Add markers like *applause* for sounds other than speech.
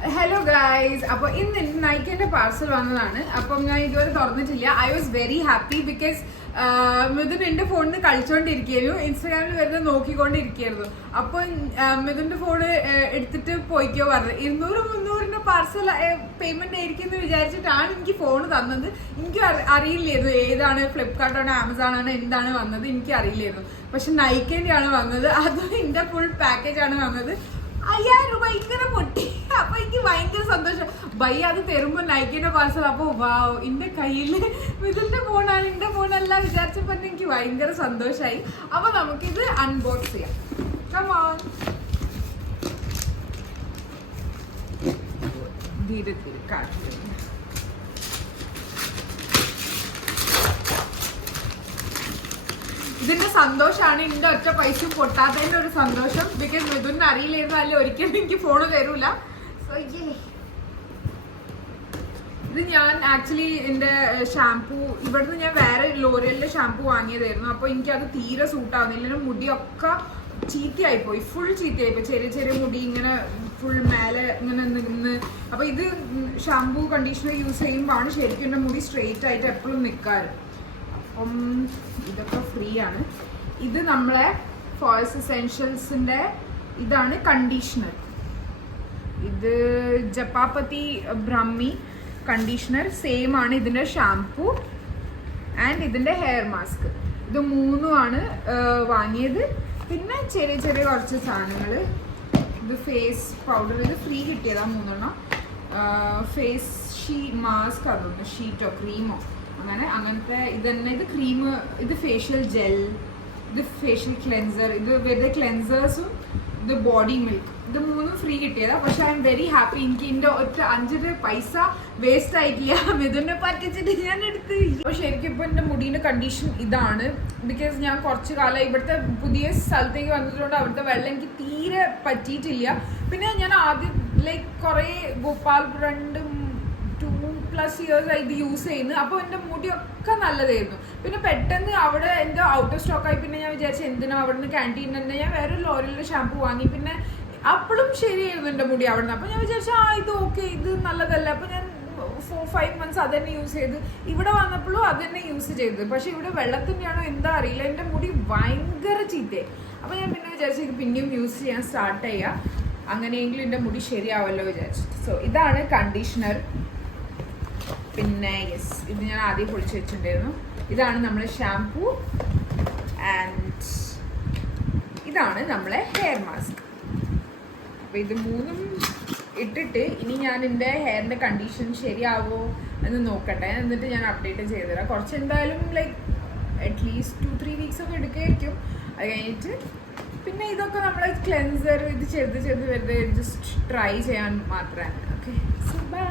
Hello guys അപ്പൊ ഇന്ന് നൈക്കിന്റെ parcel വന്നതാണ്. അപ്പം ഞാൻ ഇതുവരെ തുറന്നിട്ടില്ല. I was very happy because Mithun എന്റെ ഫോണിൽ നിന്ന് കളിച്ചോണ്ടിരിക്കുന്നു ഇൻസ്റ്റാഗ്രാമിൽ വരുന്നത് നോക്കിക്കൊണ്ടിരിക്കുകയായിരുന്നു. അപ്പൊ മിഥുന്റെ ഫോൺ എടുത്തിട്ട് പോയിക്കോ പറഞ്ഞു. ഇരുന്നൂറ് മുന്നൂറിന്റെ പാർസൽ പേയ്മെന്റ് ആയിരിക്കും എന്ന് വിചാരിച്ചിട്ടാണ് എനിക്ക് ഫോൺ തന്നത്. എനിക്ക് അറി- അറിയില്ലായിരുന്നു ഏതാണ് ഫ്ലിപ്കാർട്ടാണ് ആമസോൺ ആണ് എന്താണ് വന്നത്. എനിക്ക് അറിയില്ലായിരുന്നു പക്ഷെ നൈക്കിന്റെ വന്നത്. അതും എന്റെ ഫുൾ ആണ് വന്നത്. അയ്യായിരം രൂപ ഇങ്ങനെ പൊട്ടി. അപ്പൊ എനിക്ക് ഭയങ്കര സന്തോഷം. ബൈ അത് തരുമ്പോ നൈക്കിന്റെ പാർസൽ അപ്പൊ വാവ് എന്റെ കയ്യിൽ ഇതിന്റെ ഫോണാണ് എന്റെ ഫോണല്ല വിചാരിച്ചപ്പോ എനിക്ക് ഭയങ്കര സന്തോഷായി. അപ്പൊ നമുക്കിത് അൺബോക്സ് ചെയ്യാം. കമോൺ ധീരെ ധീരെ കാണിക്കുന്നു. ഇതിന്റെ സന്തോഷമാണ് ഇതിന്റെ ഒറ്റ പൈസ പൊട്ടാത്തതിന്റെ ഒരു സന്തോഷം. ബിക്കോസ് മിഥുന് അറിയില്ലായിരുന്നു അല്ലെ ഒരിക്കലും എനിക്ക് ഫോണ് തരൂല. ഇത് ഞാൻ ആക്ച്വലി എന്റെ ഷാംപൂ ഇവിടുന്ന് ഞാൻ വേറെ ലോറിയലിന്റെ ഷാംപൂ വാങ്ങിയതായിരുന്നു. അപ്പൊ എനിക്ക് അത് തീരെ സൂട്ട് ആവുന്നില്ല എന്റെ മുടിയൊക്കെ ചീത്തയായി പോയി ഫുൾ ചീത്തയായി പോയി ചെറിയ ചെറിയ മുടി ഇങ്ങനെ ഫുൾ മേലെ ഇങ്ങനെ നിന്ന്. അപ്പോൾ ഇത് ഷാംപൂ കണ്ടീഷണർ യൂസ് ചെയ്യുമ്പോഴാണ് ശരിക്കും എന്റെ മുടി സ്ട്രെയിറ്റ് ആയിട്ട് എപ്പോഴും നിൽക്കാറ് അപ്പം ഇതൊക്കെ ഫ്രീ ആണ് ഇത് നമ്മളെ ഫോഴ്സ് എസെൻഷ്യൽസിന്റെ ഇതാണ് കണ്ടീഷണർ ഇത് ജപ്പാപ്പത്തി ബ്രഹ്മി കണ്ടീഷണർ സെയിം ആണ് ഇതിന്റെ ഷാംപൂ ആൻഡ് ഇതിന്റെ ഹെയർ മാസ്ക് ഇത് മൂന്നുമാണ് ആണ് വാങ്ങിയത്. പിന്നെ ചെറിയ ചെറിയ കുറച്ച് സാധനങ്ങൾ ഇത് ഫേസ് പൗഡർ ഇത് ഫ്രീ കിട്ടിയതാണ് മൂന്നെണ്ണം. ഫേസ് ഷീ മാസ്ക് അതൊന്ന് ഷീറ്റോ ക്രീമോ അങ്ങനെ അങ്ങനത്തെ ഇത് തന്നെ ഇത് ക്രീം ഇത് ഫേഷ്യൽ ജെൽ ഇത് ഫേഷ്യൽ ക്ലെൻസർ ഇത് വെറുതെ ക്ലെൻസേഴ്സും ഇത് ബോഡി മിൽക്ക് ഇത് മൂന്നും ഫ്രീ കിട്ടിയതാ. പക്ഷെ ഐ എം വെരി ഹാപ്പി എനിക്ക് എന്റെ ഒറ്റ അഞ്ചര പൈസ വേസ്റ്റ് ആയിട്ടില്ല. *laughs* മിഥുനെ പറ്റിച്ചിട്ട് ഞാൻ എടുത്ത് പക്ഷെ ശരിക്കും ഇപ്പോൾ എന്റെ മുടീന്റെ കണ്ടീഷൻ ഇതാണ്. ബിക്കോസ് ഞാൻ കുറച്ച് കാലം ഇവിടുത്തെ പുതിയ സ്ഥലത്തേക്ക് വന്നതുകൊണ്ട് അവിടുത്തെ വെള്ളം എനിക്ക് തീരെ പറ്റിയിട്ടില്ല. പിന്നെ ഞാൻ ആദ്യം ലൈക്ക് കുറേ ഗോപാൽ ബ്രണ്ടും ടു പ്ലസ് ഇയേഴ്സ് ആയിട്ട് യൂസ് ചെയ്യുന്നു. അപ്പോൾ എന്റെ മുടിയൊക്കെ നല്ലതായിരുന്നു. പിന്നെ പെട്ടെന്ന് അവിടെ എന്റെ ഔട്ട് ഓഫ് സ്റ്റോക്ക് ആയി പിന്നെ ഞാൻ വിചാരിച്ചു എന്തിനാ അവിടെ നിന്ന് ക്യാന്റീൻ തന്നെ? ഞാൻ വേറെ ലോറിയിലെ ഷാമ്പു വാങ്ങി. പിന്നെ അപ്പോഴും ശരിയായിരുന്നു എന്റെ മുടി അവിടെ നിന്ന് അപ്പോൾ ഞാൻ വിചാരിച്ചു ആ ഇത് ഓക്കെ ഇത് നല്ലതല്ല? അപ്പോൾ ഞാൻ ഫോർ ഫൈവ് മന്ത്സ് അത് തന്നെ യൂസ് ചെയ്ത്. ഇവിടെ വന്നപ്പോഴും അത് തന്നെ യൂസ് ചെയ്തത്. പക്ഷേ ഇവിടെ വെള്ളത്തിന്റെയാണോ എന്താ അറിയില്ല. എന്റെ മുടി ഭയങ്കര ചീത്തയായി. അപ്പോൾ ഞാൻ പിന്നെ വിചാരിച്ചു പിന്നെയും യൂസ് ചെയ്യാൻ സ്റ്റാർട്ട് ചെയ്യാം. അങ്ങനെയെങ്കിലും എന്റെ മുടി ശരിയാവല്ലോ വിചാരിച്ചു. സോ ഇതാണ് കണ്ടീഷണർ പിന്നെ യെസ് ഇത് ഞാൻ ആദ്യം പൊളിച്ച് വെച്ചിട്ടുണ്ടായിരുന്നു. ഇതാണ് നമ്മളെ ഷാംപൂ ആൻഡ് ഇതാണ് നമ്മളെ ഹെയർ മാസ്ക് അപ്പോൾ ഇത് മൂന്നും ഇട്ടിട്ട് ഇനി ഞാൻ എന്റെ ഹെയറിന്റെ കണ്ടീഷൻ ശരിയാവോ എന്ന് നോക്കട്ടെ. എന്നിട്ട് ഞാൻ അപ്ഡേറ്റ് ചെയ്തുതരാം. കുറച്ച് എന്തായാലും like at least two three weeks ഒക്കെ എടുക്കുകയായിരിക്കും അത് കഴിഞ്ഞിട്ട് പിന്നെ ഇതൊക്കെ നമ്മൾ ക്ലെൻസർ ഇത് ചെയ്ത് ചെയ്ത് വെറുതെ ജസ്റ്റ് ട്രൈ ചെയ്യാൻ മാത്രമാണ് ഓക്കെ സോ ബൈ